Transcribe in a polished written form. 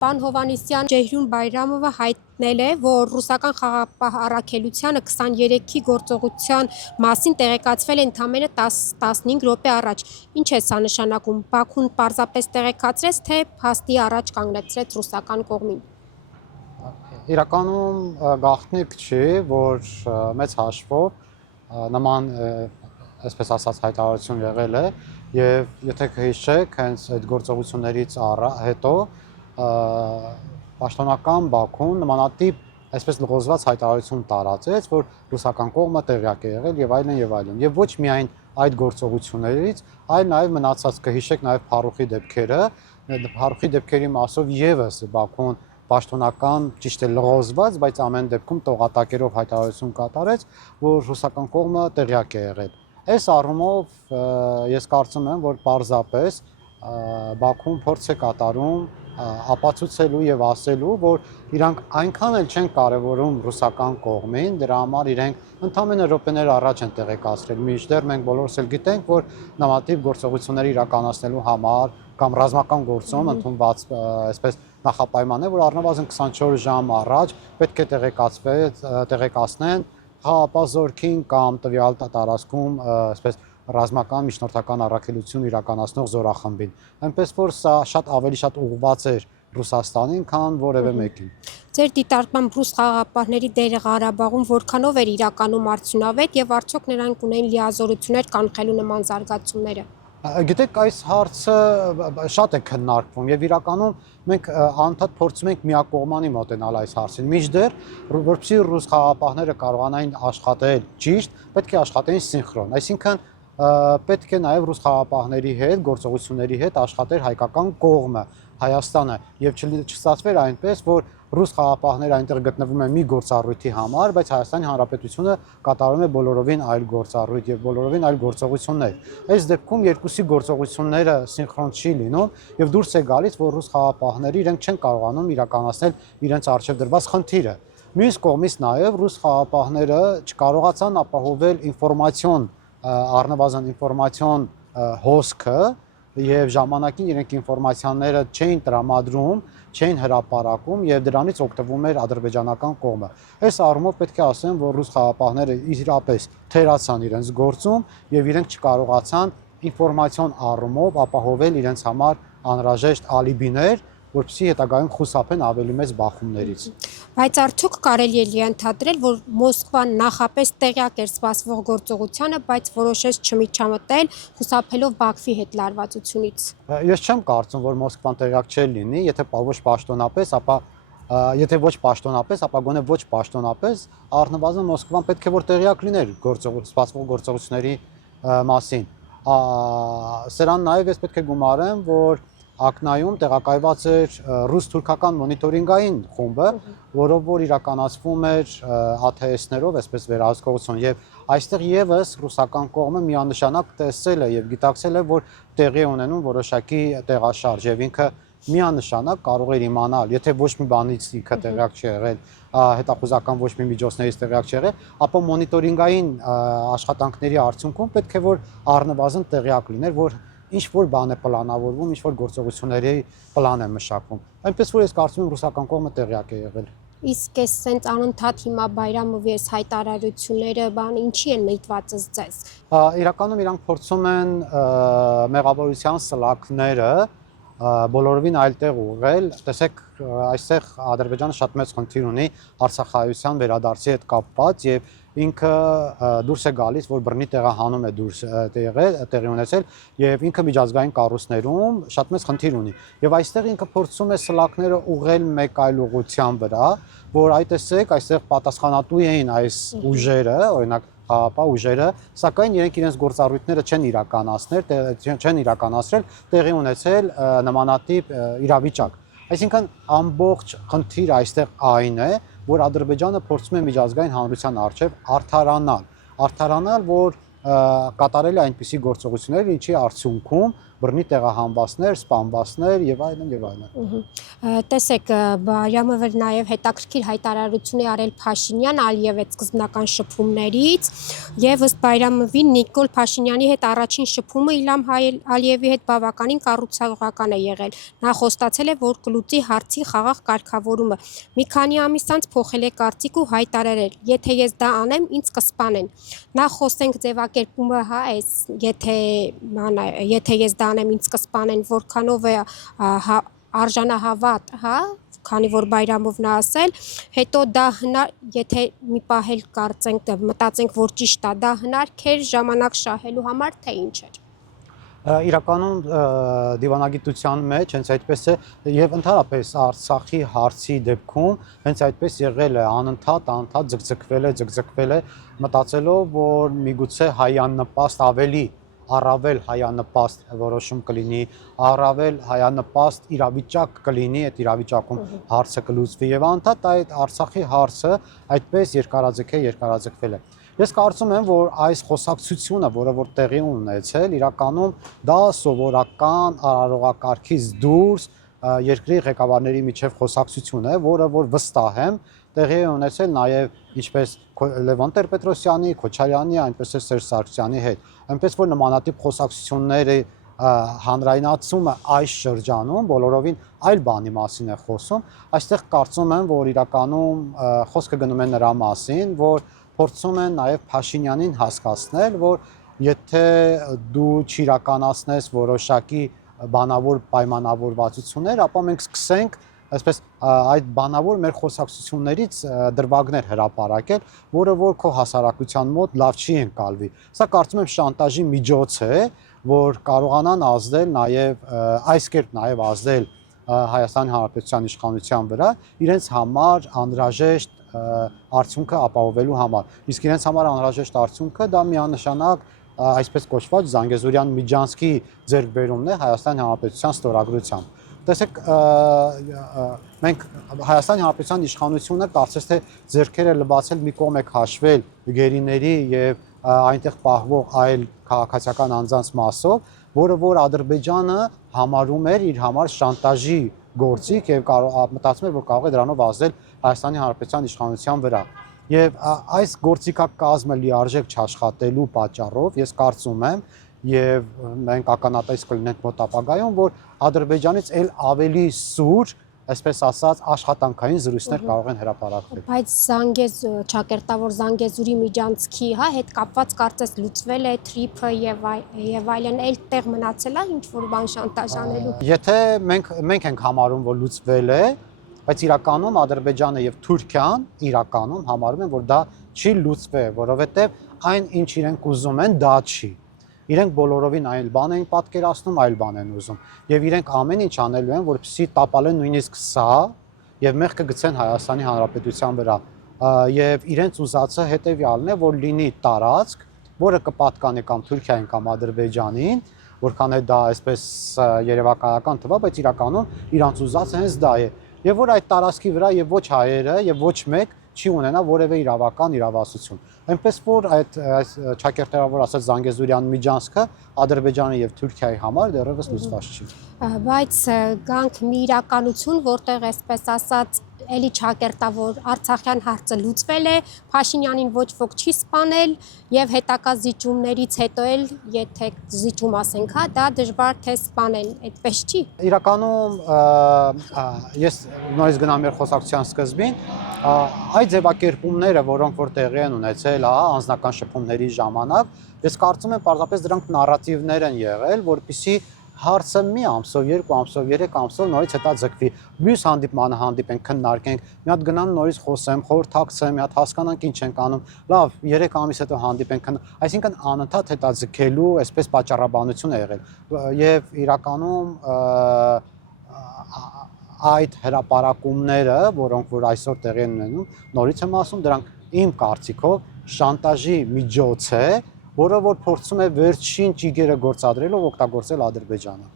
Պարոն Հովհաննիսյան, Ջեհրուն Բայրամովը հայտնել է, որ ռուսական խաղաղապահ առաքելությանը 23-ի գործողության մասին տեղեկացվել է ընդամենը 10-15 րոպե առաջ։ Ինչ է սա նշանակում։ Բաքուն պարզապես տեղեկացրեց, թե փաստի առաջ կանգնեցրեց ռուսական կողմին։ Իրականում գաղտնիք չի, որ մեծ հաշվով նման այսպես ասած հայտարարություն եղել է եւ եթե կհիշեք, հենց այդ գործողություններից հետո պաշտոնական Բաքուն նմանատիպ այսպես լղոզված հայտարարություն տարածեց, որ ռուսական կողմը տեղյակ է եղել եւ այլն եւ այլն։ Եվ ոչ միայն այդ գործողություններից, այլ նաեւ մնացած կհիշեք նաեւ Փարուխի դեպքերը, Փարուխի դեպքերի մասով եւս Բաքուն պաշտոնական ճիշտ է լղոզված, բայց ամեն դեպքում տողատակերով հայտարարություն կատարեց, որ ռուսական կողմը տեղյակ է եղել։ Այս առումով ես կարծում եմ, որ պարզապես Բաքուն փորձ է կատարում ապացուցելու եւ ասելու, որ իրանք այնքան էլ չեն կարեւորում ռուսական կողմին, դրա համար իրենք ընդամենը րոպեներ առաջ են տեղեկացրել։ Մինչդեռ մենք բոլորս էլ գիտենք, որ նմանատիպ գործողություններ իրականացնելու համար կամ ռազմական գործում ընդունված այսպես նախապայման է, որ առնվազն 24 ժամ առաջ պետք է տեղեկացնեն խաղաղապահ զորքին կամ տվյալ տարածքում այսպես ռազմական միջնորդական առաքելություն իրականացնող զորախմբին։ Այնպես որ սա ավելի շատ ուղղված էր Ռուսաստանին, քան որևէ մեկին։ Ձեր դիտարկմամբ ռուս խաղաղապահների դերը Ղարաբաղում որքանով էր իրականում արդյունավետ եւ արդյոք նրանք ունեն լիազորություններ կանխելու նման զարգացումները։ Գիտեք, այս հարցը շատ է քննարկվում եւ իրականում մենք անդադ փորձում ենք միակողմանի մոտենալ այս հարցին։ Մինչդեռ, որպեսզի ռուս խաղաղապահները կարողանային աշխատել ճիշտ, պետք է աշխատեին սինխրոն, այսինքն պետք է նաև ռուս խաղաղապահների հետ, գործողությունների հետ աշխատեր հայկական կողմը, Հայաստանը, եւ չստացվեր այնպես, որ ռուս խաղաղապահները այնտեղ գտնվում են մի գործառույթի համար, բայց Հայաստանի Հանրապետությունը կատարում է բոլորովին այլ գործառույթ եւ բոլորովին այլ գործողություններ։ Այս դեպքում երկուսի գործողությունները սինխրոն չի լինում եւ դուրս է գալիս, որ ռուս խաղաղապահները իրենք չեն կարողանում իրականացնել իրենց արժեվ դրված խնդիրը։ Մյուս կողմից նաեւ ռուս խաղաղապահները չկարողացան ապահովել առնվազն ինֆորմացիոն հոսքը եւ ժամանակին իրենք ինֆորմացիաները չէին տրամադրում, չէին հրապարակում եւ դրանից օգտվում էր ադրբեջանական կողմը։ Այս առումով պետք է ասեմ, որ ռուս խաղաղապահները իրապես թերացան իրենց գործում եւ իրենք չկարողացան ինֆորմացիոն առումով ապահովել իրենց համար անհրաժեշտ ալիբիներ, որպեսզի հետագայում խուսափեն ավելի մեծ բախումներից։ Բայց արդյոք կարելի է ենթադրել, որ Մոսկվան նախապես տեղյակ էր սպասվող գործողությանը, բայց որոշեց չմիջամտել, խուսափելով Բաքվի հետ լարվածությունից։ Ես չեմ կարծում, որ Մոսկվան տեղյակ չէ լինի, եթե ոչ պաշտոնապես, ապա գոնե ոչ պաշտոնապես, առնվազն Մոսկվան պետք է որ տեղյակ լիներ սպասվող գործողությունների մասին։ Սրան նաև ես պետք է գումարեմ, որ Ակնայում տեղակայված էր ռուս-թուրքական մոնիտորինգային խումբը, որով որ իրականացվում էր ATS-ներով, այսպես վերահսկողություն, եւ այստեղ եւս ռուսական կողմը միանշանակ տեսել է եւ գիտակցել է, որ տեղի ունենում որոշակի տեղաշարժ եւ ինքը միանշանակ կարող էր իմանալ, եթե ոչ մի բանից ինքը տեղյակ չի եղել, հետախուզական ոչ մի միջոցներից տեղյակ չի եղել, ապա մոնիտորինգային աշխատանքների արդյունքում պետք է որ առնվազն տեղյակ լիներ, որ ինչ որ բան է պլանավորվում, ինչ որ գործողությունների պլան է մշակվում։ Այնպես որ ես կարծում եմ ռուսական կողմը տեղյակ է եղել։ Իսկ այս սենց անընդհատ հիմա Բայրամովի այս հայտարարությունները ինչի են միտվածս ձեզ։ Իրականում իրանք փորձում են մեղավորության սլաքները բոլորովին այլ տեղ ուղղել, տեսեք, այստեղ Ադրբեջանը շատ մեծ խնդիր ունի Արցախայության վերադարձի հետ կապված եւ ինքը դուրս է գալիս, որ բռնի տեղահանում է տեղի ունեցել եւ ինքը միջազգային կառույցներում շատ մեծ խնդիր ունի։ Եվ այստեղ ինքը փորձում է սլաքները ուղղել մեկ այլ ուղղության վրա, որ այ տեսեք, այստեղ պատասխանատու էին այս ուժերը, օրինակ խաղաղապահ ուժերը, սակայն իրենք իրենց գործառույթները չեն իրականացրել, տեղի ունեցել նմանատիպ իրավիճակ։ Այսինքն ամբողջ խնդիրը այստեղ այն է, որ Ադրբեջանը փորձում է միջազգային հանրության առջև արդարանալ, որ կատարել է այնպիսի գործողություններ, ինչի արդյունքում բռնի տեղահանվածներ, սպանվածներ եւ այլն եւ այլն։ Տեսեք, Բայրամովը նաև հետաքրքիր հայտարարություն է արել Փաշինյան Ալիևի սկզբնական շփումներից եւ ըստ Բայրամովի Նիկոլ Փաշինյանի հետ առաջին շփումը Իլհամ Ալիևի հետ բավականին կառուցողական է եղել։ Նա խոստացել է, որ կլուծի հարցի խաղաղ կարգավորումը։ Մի քանի ամիս անց փոխել է կարծիք ու հայտարարել. «Եթե ես դա անեմ, ինձ կսպանեն»։ Նա խոսենք ձևակերպումը, հա, եթե ես դա անեմ, ինձ կսպանեն, որքանով է արժանահավատ, հա, քանի որ Բայրամովն է ասել, հետո դա հնար, եթե մի պահ էլ կարծենք, մտածենք, որ ճիշտ է, դա հնարք էր ժամանակ շահելու համար, թե ինչ էր։ Իրականում դիվանագիտության մեջ հենց այդպես է եւ ընդհանրապես Արցախի հարցի դեպքում հենց այդպես եղել է, անընդհատ ձգձգվել է մտածելով, որ միգուցե հայանպաստ առավել հայանպաստ որոշում կլինի, առավել հայանպաստ իրավիճակ կլինի, այդ իրավիճակում հարցը կլուծվի եւ անընդհատ այդ Արցախի հարցը այդպես երկարաձգվել է։ Ես կարծում եմ, որ այս խոսակցությունը, որը որ տեղի ունեցել, իրականում դա սովորական արարողակարգից դուրս երկրի ղեկավարների միջև խոսակցություն է, որը որ վստահ եմ տեղի է ունեցել նաև ինչպես Լևոն Տեր-Պետրոսյանի, Քոչարյանի, այնպես էլ Սերժ Սարգսյանի հետ, այնպես որ նմանատիպ խոսակցությունների հանրայնացումը այս շրջանում բոլորովին այլ բանի մասին է խոսում, այստեղ կարծում եմ, որ իրականում խոսքը գնում է նրա մասին, որ փորձում են նաև Փաշինյանին հասկացնել, որ եթե դու չիրականացնես որոշակի բանավոր պայմանավորվածություններ, ապա մենք սկսենք այսպես այդ բանավոր մեր խոսակցություններից դրվագներ հրապարակել, որը որ քո հասարակության մոտ լավ չի ընկալվի։ Սա կարծում եմ շանտաժի միջոց է, որ կարողանան ազդել նաև այս կերպ նաև ազդել Հայաստանի Հանրապետության իշխանության վրա իրենց համար անհրաժեշտ արդյունքը ապահովելու համար։ Իսկ իրենց համար անհրաժեշտ արդյունքը դա միանշանակ այսպես կոչված Զանգեզուրյան Միջանցքի ձեռքբերումն է Հայաստանի Հանրապետության ստորագրությամբ։ Տեսեք, մենք Հայաստանի Հանրապետության իշխանությունը կարծես թե ձեռքերը լվացել մի կողմ է քաշվել գերիների եւ այնտեղ պահվող այլ քաղաքացիական անձանց մասով, որը որ Ադրբեջանը համարում էր իր համար շանտաժի գործիք եւ մտածում էր, որ կարող է դրանով ազդել Հայաստանի Հանրապետության իշխանության վրա։ Եվ այս գործիքակազմը լիարժեք չաշխատելու պատճառով ես կարծում եմ եւ մենք ականատես կլինենք մոտ ապագայում, որ Ադրբեջանից էլ ավելի սուր, այսպես ասած, աշխատանքային զրույցներ կարող են հրապարակվել։ Բայց ճակերտավոր Զանգեզուրի Միջանցքի, հա, հետ կապված կարծես լուծվել է թրիփը եւ այլն, էլ տեղ մնացել է ինչ որ բան շանտաժ անելու։ Եթե մենք ենք համարում, որ լուծվել է, բայց իրականում Ադրբեջանը եւ Թուրքիան իրականում համարում են, որ դա չի լուծվել, որովհետեւ այն ինչ իրենք ուզում են, դա չի։ Իրենք բոլորովին այլ բան են պատկերացնում, այլ բան են ուզում եւ իրենք ամեն ինչ անելու են, որպեսզի տապալեն նույնիսկ սա եւ մեղքը գցեն Հայաստանի Հանրապետության վրա եւ իրենց ուզածը հետեւյալն է, որ լինի տարածք, որը կպատկանի կամ Թուրքիային կամ Ադրբեջանին, որքան է դա այսպես երևակայական թվա, բայց իրականում իրանց ուզածը հենց դա է եւ որ այդ տարածքի վրա եւ ոչ հայերը եւ ոչ մեկ չի ունենա որևէ իրավական իրավասություն։ Այնպես որ այդ ճակերտավոր ասած Զանգեզուրյան Միջանցքը Ադրբեջանի եւ Թուրքիայի համար դեռևս լուծված չի։ Բայց գանք մի իրականություն, որտեղ այսպես ասած էլի ճակերտավոր Արցախյան հարցը լուծվել է, Փաշինյանին ոչ ոք չի սպանել եւ հետակա զիջումներից հետո էլ եթե զիջում ասենք, հա, դա դժվար թե սպանեն, այդպես չի։ Իրականում ես նորից գնամ մեր խոսակցության սկզբին, այդ ձևակերպումները, որոնք որ տեղի են ունեցել, հա, անձնական շփումների ժամանակ, ես կարծում եմ պարզապես դրանք նարատիվներ են եղել, որպեսզի հարցը մի ամսով, 2 ամսով, 3 ամսով նորից հետաձգվի։ Մյուս հանդիպմանը հանդիպենք, քննարկենք, մի հատ գնամ նորից խոսեմ, խորհրդակցեմ, մի հատ հասկանանք ինչ ենք անում։ Լավ, 3 ամիս հետո հանդիպենք, այսինքն անընդհատ հետաձգելու այսպես պատճառաբանություն է եղել։ Եվ իրականում այդ հրապարակումները, որոնք որ այսօր տեղի են ունենում, նորից եմ ասում, դրանք իմ կարծիքով շանտաժի միջոց է, որը որ փորձում է վերջին ճիգերը գործադրելով օգտագործել Ադրբեջանը։